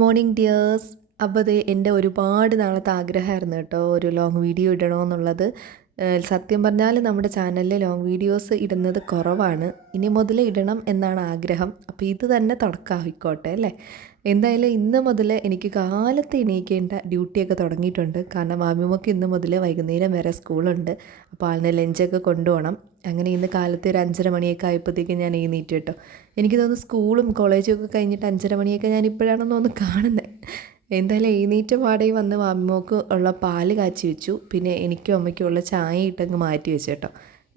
Morning dears. അപ്പോൾ അത് എൻ്റെ ഒരുപാട് നാളത്തെ ആഗ്രഹമായിരുന്നു കേട്ടോ, ഒരു ലോങ് വീഡിയോ ഇടണമെന്നുള്ളത്. സത്യം പറഞ്ഞാൽ നമ്മുടെ ചാനലിൽ ലോങ് വീഡിയോസ് ഇടുന്നത് കുറവാണ്. ഇനി മുതൽ ഇടണം എന്നാണ് ആഗ്രഹം. അപ്പോൾ ഇത് തന്നെ തുടക്കമായിക്കോട്ടെ അല്ലേ. എന്തായാലും ഇന്ന് മുതൽ എനിക്ക് കാലത്ത് എണീക്കേണ്ട ഡ്യൂട്ടിയൊക്കെ തുടങ്ങിയിട്ടുണ്ട്. കാരണം മാമ്യമ്മക്ക് ഇന്ന് മുതൽ വൈകുന്നേരം വരെ സ്കൂളുണ്ട്. അപ്പോൾ ആളിനെ ലഞ്ചൊക്കെ കൊണ്ടുപോകണം. അങ്ങനെ ഇന്ന് കാലത്ത് ഒരു 5:30 ആയപ്പോഴത്തേക്കും ഞാൻ എഴുന്നേറ്റ് കേട്ടോ. എനിക്ക് തോന്നുന്നു സ്കൂളും കോളേജും ഒക്കെ കഴിഞ്ഞിട്ട് 5:30 ഞാൻ ഇപ്പോഴാണെന്ന് തോന്നുന്നു കാണുന്നത്. എന്തായാലും എഴുന്നേറ്റ പാടെ വന്ന് മാമിമോക്ക് ഉള്ള പാല് കാച്ചി വെച്ചു. പിന്നെ എനിക്കും അമ്മയ്ക്കും ഉള്ള ചായ ഇട്ടങ്ങ് മാറ്റി വെച്ചു കേട്ടോ.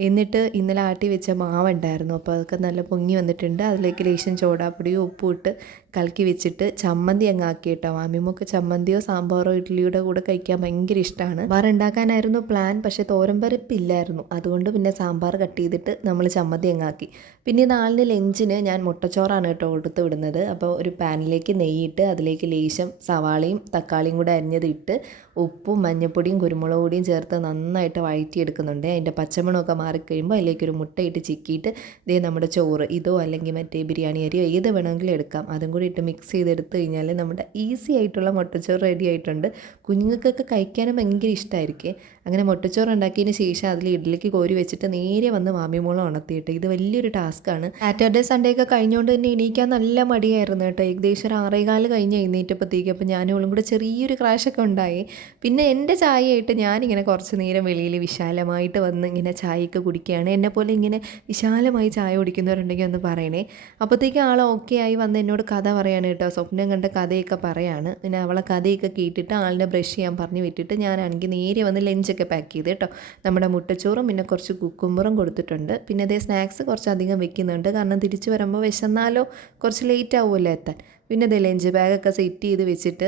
എന്നിട്ട് ഇന്നലെ ആട്ടി വെച്ച മാവുണ്ടായിരുന്നു, അപ്പോൾ അതൊക്കെ നല്ല പൊങ്ങി വന്നിട്ടുണ്ട്. അതിലേക്ക് ലേശം ചോടാപ്പൊടിയോ ഉപ്പും ഇട്ട് കലക്കി വെച്ചിട്ട് ചമ്മന്തി അങ്ങ് ആക്കി കേട്ടോ. മാമിമോക്ക് ചമ്മന്തിയോ സാമ്പാറോ ഇഡ്ഡലിയുടെ കൂടെ കഴിക്കാൻ ഭയങ്കര ഇഷ്ടമാണ്. വേറെ ഉണ്ടാക്കാനായിരുന്നു പ്ലാൻ, പക്ഷേ തോരൻ പരിപ്പില്ലായിരുന്നു. അതുകൊണ്ട് പിന്നെ സാമ്പാർ കട്ട് ചെയ്തിട്ട് നമ്മൾ ചമ്മന്തി അങ്ങാക്കി. പിന്നെ നാളിന് ലഞ്ചിന് ഞാൻ മുട്ടച്ചോറാണ് കേട്ടോ കൊടുത്ത് വിടുന്നത്. അപ്പോൾ ഒരു പാനിലേക്ക് നെയ്യിട്ട് അതിലേക്ക് ലേശം സവാളയും തക്കാളിയും കൂടെ അരിഞ്ഞതിട്ട് ഉപ്പും മഞ്ഞൾപ്പൊടിയും കുരുമുളക് പൊടിയും ചേർത്ത് നന്നായിട്ട് വഴറ്റിയെടുക്കുന്നുണ്ട്. അതിൻ്റെ പച്ചമണമൊക്കെ മാറിക്കഴിയുമ്പോൾ അതിലേക്കൊരു മുട്ടയിട്ട് ചിക്കിയിട്ട് ഇതേ നമ്മുടെ ചോറ്, ഇതോ അല്ലെങ്കിൽ മറ്റേ ബിരിയാണി അരിയോ ഏത് വേണമെങ്കിലും എടുക്കാം, അതും കൂടി ഇട്ട് മിക്സ് ചെയ്തെടുത്ത് കഴിഞ്ഞാൽ നമ്മുടെ ഈസി ആയിട്ടുള്ള മുട്ടച്ചോറ് റെഡി ആയിട്ടുണ്ട്. കുഞ്ഞുങ്ങൾക്കൊക്കെ കഴിക്കാനും ഭയങ്കര ഇഷ്ടമായിരിക്കും. അങ്ങനെ മുട്ടച്ചോറ് ഉണ്ടാക്കിയതിന് ശേഷം അതിൽ ഇഡ്ഡലിക്ക് കോരി വെച്ചിട്ട് നേരെ വന്ന് മാമിമോളം ഉണർത്തിയിട്ട് ഇത് വലിയൊരു ടാസ്ക്കാണ്. സാറ്റർഡേ സൺഡേ ഒക്കെ കഴിഞ്ഞുകൊണ്ട് തന്നെ എണീക്കാൻ നല്ല മടിയായിരുന്നു കേട്ടോ. ഏകദേശം ഒരു 6:15 കഴിഞ്ഞ് എഴുന്നേറ്റപ്പോഴത്തേക്കും അപ്പോൾ ഞാനും കൂടെ ചെറിയൊരു ക്രാഷൊക്കെ ഉണ്ടായി. പിന്നെ എൻ്റെ ചായയായിട്ട് ഞാനിങ്ങനെ കുറച്ച് നേരം വെളിയിൽ വിശാലമായിട്ട് വന്ന് ഇങ്ങനെ ചായയൊക്കെ കുടിക്കുകയാണ്. എന്നെപ്പോലെ ഇങ്ങനെ വിശാലമായി ചായ കുടിക്കുന്നവരുണ്ടെങ്കിൽ ഒന്ന് പറയണേ. അപ്പോഴത്തേക്കും ആൾ ഓക്കെ ആയി വന്ന് എന്നോട് കഥ പറയാണ് കേട്ടോ. സ്വപ്നം കണ്ട കഥയൊക്കെ പറയാണ്. പിന്നെ അവളെ കഥയൊക്കെ കേട്ടിട്ട് ആളിനെ ബ്രഷ് ചെയ്യാൻ പറഞ്ഞ് വിട്ടിട്ട് ഞാനാണെങ്കിൽ നേരെ വന്ന് ലഞ്ചൊക്കെ പാക്ക് ചെയ്ത് കേട്ടോ. നമ്മുടെ മുട്ടച്ചോറും പിന്നെ കുറച്ച് കുക്കുമ്പറും കൊടുത്തിട്ടുണ്ട്. പിന്നെ അതേ സ്നാക്സ് കുറച്ചധികം വെക്കുന്നുണ്ട്, കാരണം തിരിച്ച് വരുമ്പോൾ വിശന്നാലോ കുറച്ച് ലേറ്റ് ആവുമല്ലോ എത്താൻ. പിന്നെ അതേ ലഞ്ച് ബാഗൊക്കെ സെറ്റ് ചെയ്ത് വെച്ചിട്ട്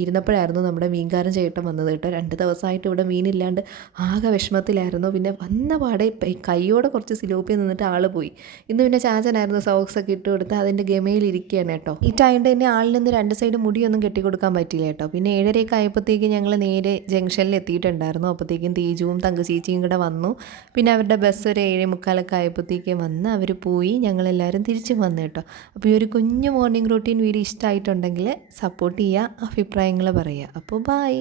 ഇരുന്നപ്പോഴായിരുന്നു നമ്മുടെ മീൻകാരൻ ചേട്ടൻ വന്നത് കേട്ടോ. 2 ദിവസമായിട്ട് ഇവിടെ മീനില്ലാണ്ട് ആകെ വിഷമത്തിലായിരുന്നു. പിന്നെ വന്ന പാടെ കൈയോടെ കുറച്ച് സിലോപ്പി നിന്നിട്ട് ആൾ പോയി. ഇന്ന് പിന്നെ ചാച്ചനായിരുന്നു സോക്സൊക്കെ ഇട്ട് കൊടുത്ത് അതിൻ്റെ ഗമയിലിരിക്കുകയാണ് കേട്ടോ. ഈ ടൈമിൽ തന്നെ ആളിൽ നിന്ന് 2 സൈഡ് മുടിയൊന്നും കെട്ടിക്കൊടുക്കാൻ പറ്റില്ല കേട്ടോ. പിന്നെ 7:30 ആയപ്പോഴത്തേക്കും ഞങ്ങൾ നേരെ ജംഗ്ഷനിൽ എത്തിയിട്ടുണ്ടായിരുന്നു. അപ്പോഴത്തേക്കും തേജുവും തങ്കച്ചേച്ചിയും കൂടെ വന്നു. പിന്നെ അവരുടെ ബസ് ഒരു 7:45 ആയപ്പോഴത്തേക്കും വന്ന് അവർ പോയി. ഞങ്ങളെല്ലാവരും തിരിച്ചും വന്നു കേട്ടോ. അപ്പോൾ ഈ ഒരു കുഞ്ഞു മോർണിംഗ് റൂട്ടീൻ വീഡിയോ ഇഷ്ടമായിട്ടുണ്ടെങ്കിൽ സപ്പോർട്ട് ചെയ്യുക, അഭിപ്രായങ്ങൾ പറയുക. അപ്പോൾ ബൈ.